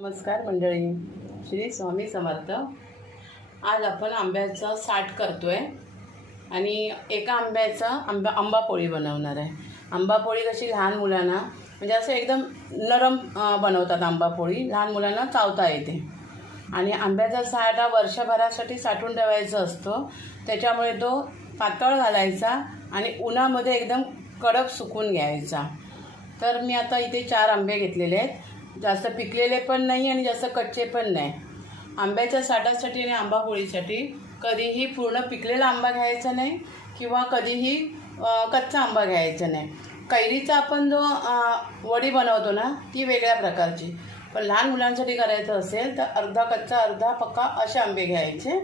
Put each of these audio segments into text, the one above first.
नमस्कार मंडळी, श्री स्वामी समर्थ। आज आपण आंब्याचा साठ करतोय आणि एका आंब्याचा आंबा पोळी बनवणार आहे। आंबा पोळी कशी लहान मुलांना म्हणजे असं एकदम नरम बनवतात आंबा पोळी, लहान मुलांना चावता येते। आणि आंब्याचा साठ हा वर्षभरासाठी साठवून ठेवायचा असतो, त्याच्यामुळे तो पातळ घालायचा आणि उन्हामध्ये एकदम कडक सुकून घ्यायचा। तर मी आता इथे 4 आंबे घेतलेले आहेत, जास्त पिकलेले पण नाही आणि जास्त कच्चे पण नाही। आंब्याच्या साठासाठी आणि आंबा पोळीसाठी कधीही पूर्ण पिकलेला आंबा घ्यायचा नाही किंवा कधीही कच्चा आंबा घ्यायचा नाही। कैरीचा आपण जो वडी बनवतो ना, ती वेगळ्या प्रकारची, पण लहान मुलांसाठी करायचं असेल तर अर्धा कच्चा अर्धा पक्का असे आंबे घ्यायचे।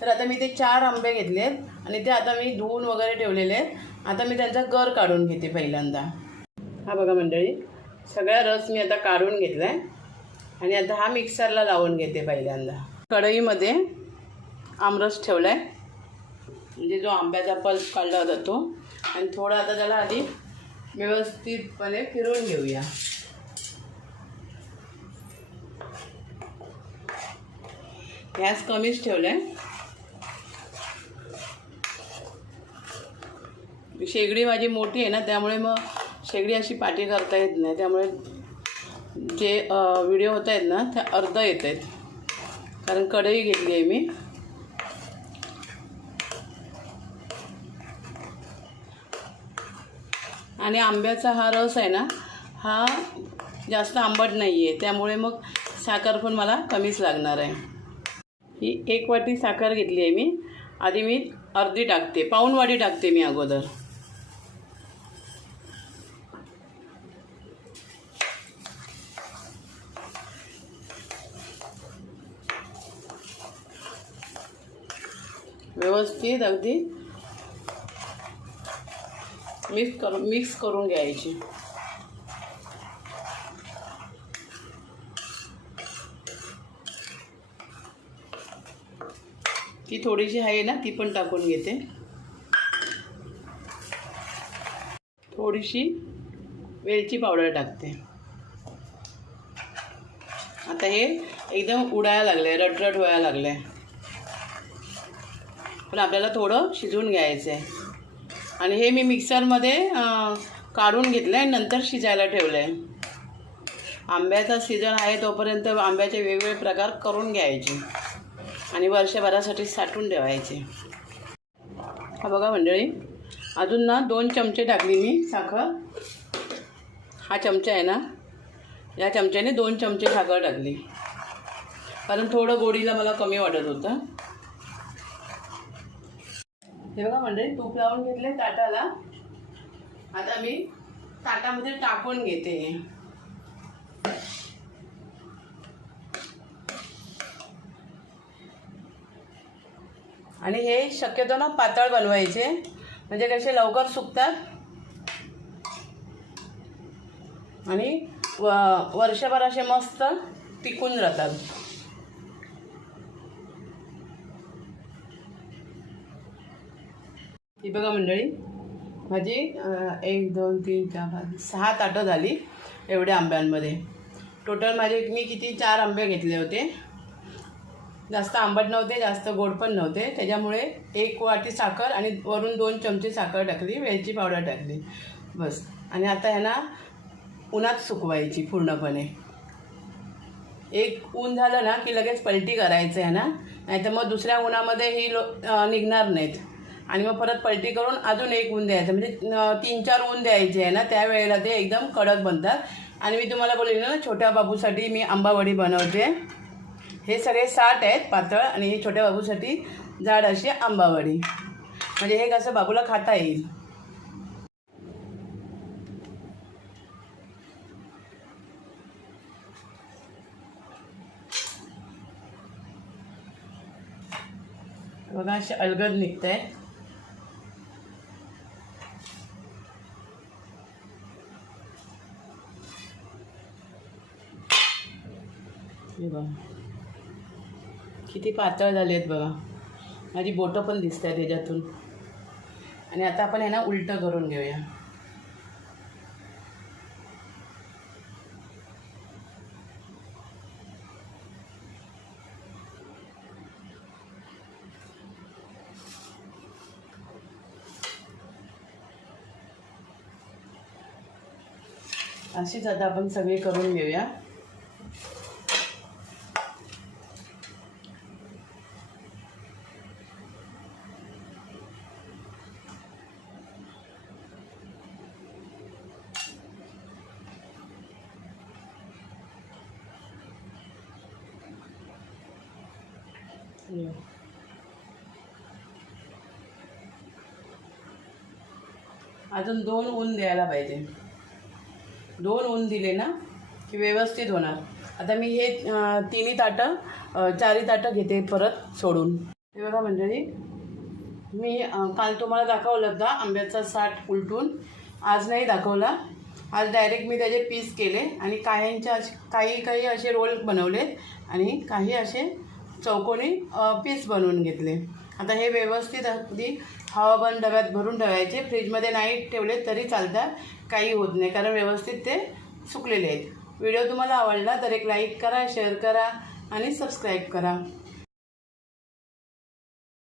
तर आता मी ते 4 आंबे घेतलेत आणि ते आता मी धुवून वगैरे ठेवलेले आहेत। आता मी त्यांचा गर काढून घेते पहिल्यांदा। हा बघा मंडळी, सगळा रस मी आता काढून घेतलाय आणि आता हा मिक्सरला लावून घेते पहिल्यांदा। कढईमध्ये आमरस ठेवलाय, म्हणजे जो आंब्याचा पल्प काढला जातो, आणि थोडा आता त्याला आधी व्यवस्थितपणे फिरवून घेऊया। गॅस कमीच ठेवलाय। शेगडी माझी मोठी आहे ना, त्यामुळे मग शेगडी अशी पाठी करता येत नाही, त्यामुळे जे व्हिडिओ होत आहेत ना ते अर्ध येत आहेत, कारण कढई घेतली आहे मी। आणि आंब्याचा हा रस आहे ना, हा जास्त आंबट नाही आहे, त्यामुळे मग साखर पण मला कमीच लागणार आहे। ही 1 वाटी साखर घेतली आहे मी, आधी मी अर्धी टाकते, पाऊण वाटी टाकते मी अगोदर। व्यवस्थित अगदी मिक्स करून घ्यायची। ती थोडीशी आहे ना, ती पण टाकून घेते। थोडीशी वेलची पावडर टाकते। आता हे एकदम उडायला लागले, रटरट व्हायला लागले, पण आपल्याला थोडं शिजवून घ्यायचं आहे। आणि हे मी मिक्सरमध्ये काढून घेतलं आहे, नंतर शिजायला ठेवलं आहे। आंब्याचा सीझन आहे तोपर्यंत आंब्याचे वेगवेगळे प्रकार करून घ्यायचे आणि वर्षभरासाठी साठवून ठेवायचे। हा बघा मंडळी, अजून ना 2 चमचे टाकली मी साखर। हा चमचा आहे ना, या चमच्याने 2 चमचे साखर टाकली, कारण थोडं गोडीला मला कमी वाटत होतं। हे बघा मंडळी, तूप लावून घेतले ताटाला। आता मी ताटामध्ये टाकून घेते। आणि हे शक्यतो ना पातळ बनवायचे, म्हणजे कसे लवकर सुकतात आणि वर्षभर असे मस्त टिकून राहतात। ही बघा मंडळी, माझी 1 2 3 4 5 6 ताटं झाली एवढ्या आंब्यांमध्ये। टोटल माझे मी किती 4 आंबे घेतले होते, जास्त आंबट नव्हते, जास्त गोड पण नव्हते, त्याच्यामुळे 1 वाटी साखर आणि वरून 2 चमचे साखर टाकली, वेलची पावडर टाकली, बस। आणि आता ह्यांना उन्हात सुकवायची पूर्णपणे। एक ऊन झालं ना की लगेच पलटी करायचं आहे ना, नाहीतर मग दुसऱ्या उन्हामध्ये ही निघणार नाहीत, आणि मग परत पलटी करून अजून 1 ऊन द्यायचं, म्हणजे 3-4 ऊन द्यायचे आहे ना, त्यावेळेला ते एकदम कडक बनतात। आणि मी तुम्हाला बोलले ना, छोट्या बाबूसाठी मी आंबावडी बनवते। हे सगळे साठ आहेत पातळ, आणि हे छोट्या बाबूसाठी जाड अशी आंबावडी, म्हणजे हे कसं बाबूला खाता येईल। बघा असे अलगद निघत आहे। हे बघा किती पातळ झाले आहेत बघा, माझी बोटं पण दिसत आहेत त्याच्यातून। आणि आता आपण ह्यांना उलटं करून घेऊया। अशीच आता आपण सगळी करून घेऊया. अजून 2 ऊन द्यायला पाहिजे. 2 ऊन दिले ना की व्यवस्थित होणार. आता मी हे 3 ताटं 4 ताटं घेते परत सोडून. हे बघा मंडळी, मी काल तुम्हाला दाखवलं होता आंब्याचा साठ उलटून. आज नाही दाखवला. आज डायरेक्ट मी त्याचे पीस केले आणि काही असे रोल बनवले आणि काही असे चौकोनी पीस बनवून घेतले. आता हे व्यवस्थित अगदी हवाबंद डब्यात भरून ठेवायचे. फ्रीजमध्ये नाही ठेवले तरी चालतात, काही होत नाही, कारण व्यवस्थित ते सुकलेले आहेत. व्हिडिओ तुम्हाला आवडला तर एक लाईक करा, शेअर करा आणि सबस्क्राईब करा.